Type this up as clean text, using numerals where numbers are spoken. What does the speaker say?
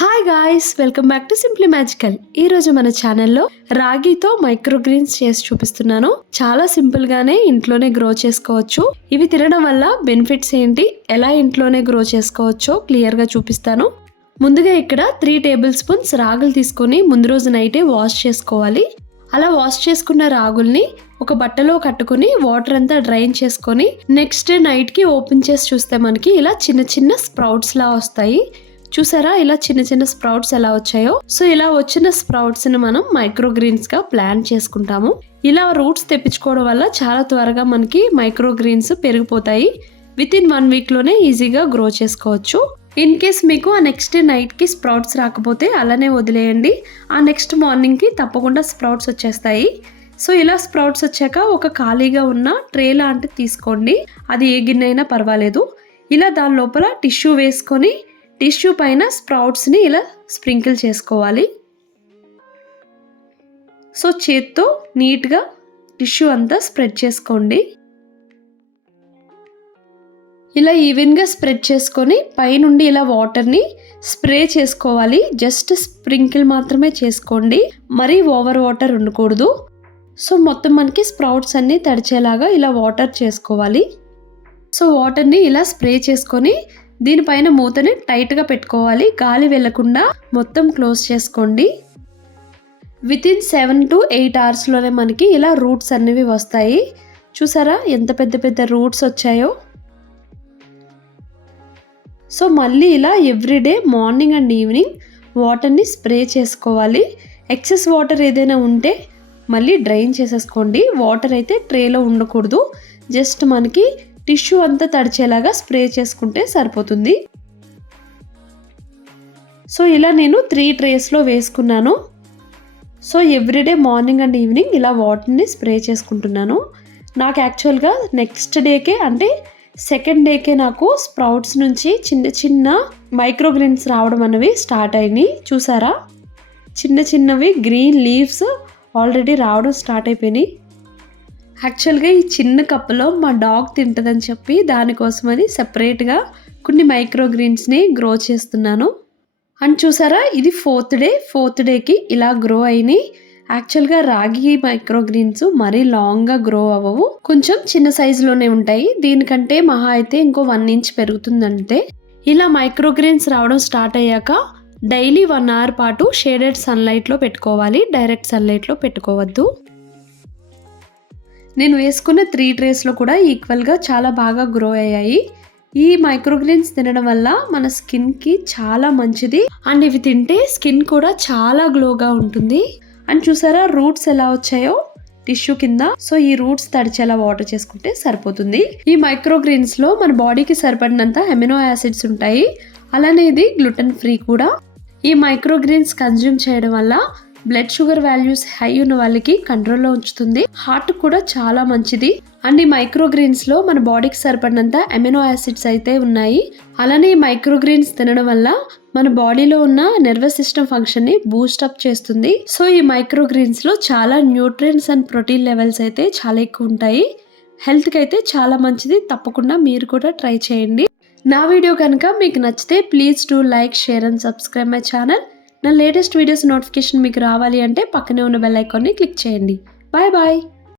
Hi guys, welcome back to simply magical. ఈ రోజు మన ఛానల్లో రాగితో మైక్రోగ్రీన్స్ చేసి చూపిస్తున్నాను. చాలా సింపుల్ గానే ఇంట్లోనే గ్రో చేసుకోవచ్చు. ఇవి తినడం వల్ల బెనిఫిట్స్ ఏంటి, ఎలా ఇంట్లోనే గ్రో చేసుకోవచ్చో క్లియర్ గా చూపిస్తాను. ముందుగా ఇక్కడ 3 టేబుల్ స్పూన్స్ రాగులు తీసుకొని ముందు రోజు నైటే వాష్ చేసుకోవాలి. అలా వాష్ చేసుకున్న రాగుల్ని ఒక బట్టలో కట్టుకుని వాటర్ అంతా డ్రైన్ చేసుకొని నెక్స్ట్ డే నైట్ కి ఓపెన్ చేసి చూస్తే మనకి ఇలా చిన్న చిన్న స్ప్రౌట్స్ లా వస్తాయి. చూసారా ఇలా చిన్న చిన్న స్ప్రౌట్స్ ఎలా వచ్చాయో. సో ఇలా వచ్చిన స్ప్రౌట్స్ ని మనం మైక్రోగ్రీన్స్ గా ప్లాంట్ చేసుకుంటాము. ఇలా రూట్స్ తెప్పించుకోవడం వల్ల చాలా త్వరగా మనకి మైక్రోగ్రీన్స్ పెరిగిపోతాయి. విత్ ఇన్ 1 వీక్ లోనే ఈజీగా గ్రో చేసుకోవచ్చు. ఇన్ కేస్ మీకు ఆ నెక్స్ట్ డే నైట్ కి స్ప్రౌట్స్ రాకపోతే అలానే వదిలేయండి. ఆ నెక్స్ట్ మార్నింగ్ కి తప్పకుండా స్ప్రౌట్స్ వచ్చేస్తాయి. సో ఇలా స్ప్రౌట్స్ వచ్చాక ఒక ఖాళీగా ఉన్న ట్రే లాంటిది తీసుకోండి. అది ఏ గిన్నె అయినా పర్వాలేదు. ఇలా దాని లోపల టిష్యూ వేసుకొని టిష్యూ పైన స్ప్రౌట్స్ని ఇలా స్ప్రింకిల్ చేసుకోవాలి. సో చేత్తో నీట్గా టిష్యూ అంతా స్ప్రెడ్ చేసుకోండి. ఇలా ఈవెన్గా స్ప్రెడ్ చేసుకొని పైనుండి ఇలా వాటర్ని స్ప్రే చేసుకోవాలి. జస్ట్ స్ప్రింకిల్ మాత్రమే చేసుకోండి, మరీ ఓవర్ వాటర్ ఉండకూడదు. సో మొత్తం మనకి స్ప్రౌట్స్ అన్నీ తడిచేలాగా ఇలా వాటర్ చేసుకోవాలి. సో వాటర్ని ఇలా స్ప్రే చేసుకొని దీనిపైన మూతని టైట్గా పెట్టుకోవాలి. గాలి వెళ్లకుండా మొత్తం క్లోజ్ చేసుకోండి. విత్ ఇన్ 7 to 8 అవర్స్లోనే మనకి ఇలా రూట్స్ అనేవి వస్తాయి. చూసారా ఎంత పెద్ద పెద్ద రూట్స్ వచ్చాయో. సో మళ్ళీ ఇలా ఎవ్రీడే మార్నింగ్ అండ్ ఈవినింగ్ వాటర్ని స్ప్రే చేసుకోవాలి. ఎక్సెస్ వాటర్ ఏదైనా ఉంటే మళ్ళీ డ్రైన్ చేసేసుకోండి. వాటర్ అయితే ట్రేలో ఉండకూడదు. జస్ట్ మనకి టిష్యూ అంతా తడిచేలాగా స్ప్రే చేసుకుంటే సరిపోతుంది. సో ఇలా నేను 3 ట్రేస్లో వేసుకున్నాను. So everyday morning and evening ఇలా వాటర్ని స్ప్రే చేసుకుంటున్నాను. నాకు యాక్చువల్గా నెక్స్ట్ డేకే అంటే సెకండ్ డేకే నాకు స్ప్రౌట్స్ నుంచి చిన్న చిన్న మైక్రోగ్రీన్స్ రావడం అనేవి స్టార్ట్ అయినాయి. చూసారా చిన్న చిన్నవి గ్రీన్ లీవ్స్ ఆల్రెడీ రావడం స్టార్ట్ అయిపోయినాయి. యాక్చువల్గా ఈ చిన్న కప్పులో మా డాగ్ తింటుందని చెప్పి దానికోసమని సెపరేట్గా కొన్ని మైక్రోగ్రీన్స్ని గ్రో చేస్తున్నాను. అండ్ చూసారా ఇది 4th డేకి ఇలా గ్రో అయినాయి. యాక్చువల్గా రాగి మైక్రోగ్రీన్స్ మరీ లాంగ్గా గ్రో అవ్వవు, కొంచెం చిన్న సైజులోనే ఉంటాయి. దీనికంటే మహా అయితే ఇంకో 1 ఇంచ్ పెరుగుతుందంటే. ఇలా మైక్రోగ్రీన్స్ రావడం స్టార్ట్ అయ్యాక డైలీ 1 అవర్ పాటు షేడెడ్ సన్లైట్లో పెట్టుకోవాలి, డైరెక్ట్ సన్లైట్లో పెట్టుకోవద్దు. నేను వేసుకున్న 3 ట్రేస్లో కూడా ఈక్వల్గా చాలా బాగా గ్రో అయ్యాయి. ఈ మైక్రోగ్రీన్స్ తినడం వల్ల మన స్కిన్కి చాలా మంచిది. అండ్ ఇవి తింటే స్కిన్ కూడా చాలా గ్లోగా ఉంటుంది. అండ్ చూసారా రూట్స్ ఎలా వచ్చాయో టిష్యూ కింద. సో ఈ రూట్స్ తడిచేలా వాటర్ చేసుకుంటే సరిపోతుంది. ఈ మైక్రోగ్రీన్స్లో మన బాడీకి సరిపడినంత అమినో యాసిడ్స్ ఉంటాయి. అలానే ఇది గ్లూటెన్ ఫ్రీ కూడా. ఈ మైక్రోగ్రీన్స్ కన్జ్యూమ్ చేయడం వల్ల బ్లడ్ షుగర్ వాల్యూస్ హై ఉన్న వాళ్ళకి కంట్రోల్లో ఉంచుతుంది. హార్ట్ కూడా చాలా మంచిది. అండ్ ఈ మైక్రోగ్రీన్స్ లో మన బాడీకి సరిపడినంత అమినో యాసిడ్స్ అయితే ఉన్నాయి. అలానే ఈ మైక్రోగ్రీన్స్ తినడం వల్ల మన బాడీలో ఉన్న నర్వస్ సిస్టమ్ ఫంక్షన్ ని బూస్ట్ అప్ చేస్తుంది. సో ఈ మైక్రోగ్రీన్స్ లో చాలా న్యూట్రియన్స్ అండ్ ప్రోటీన్ లెవెల్స్ అయితే చాలా ఎక్కువ ఉంటాయి. హెల్త్ కి అయితే చాలా మంచిది. తప్పకుండా మీరు కూడా ట్రై చేయండి. నా వీడియో కనుక మీకు నచ్చితే please do like, share and subscribe my channel. నా లేటెస్ట్ వీడియోస్ నోటిఫికేషన్ మీకు రావాలి అంటే పక్కనే ఉన్న బెల్ ఐకాన్ని క్లిక్ చేయండి. Bye bye.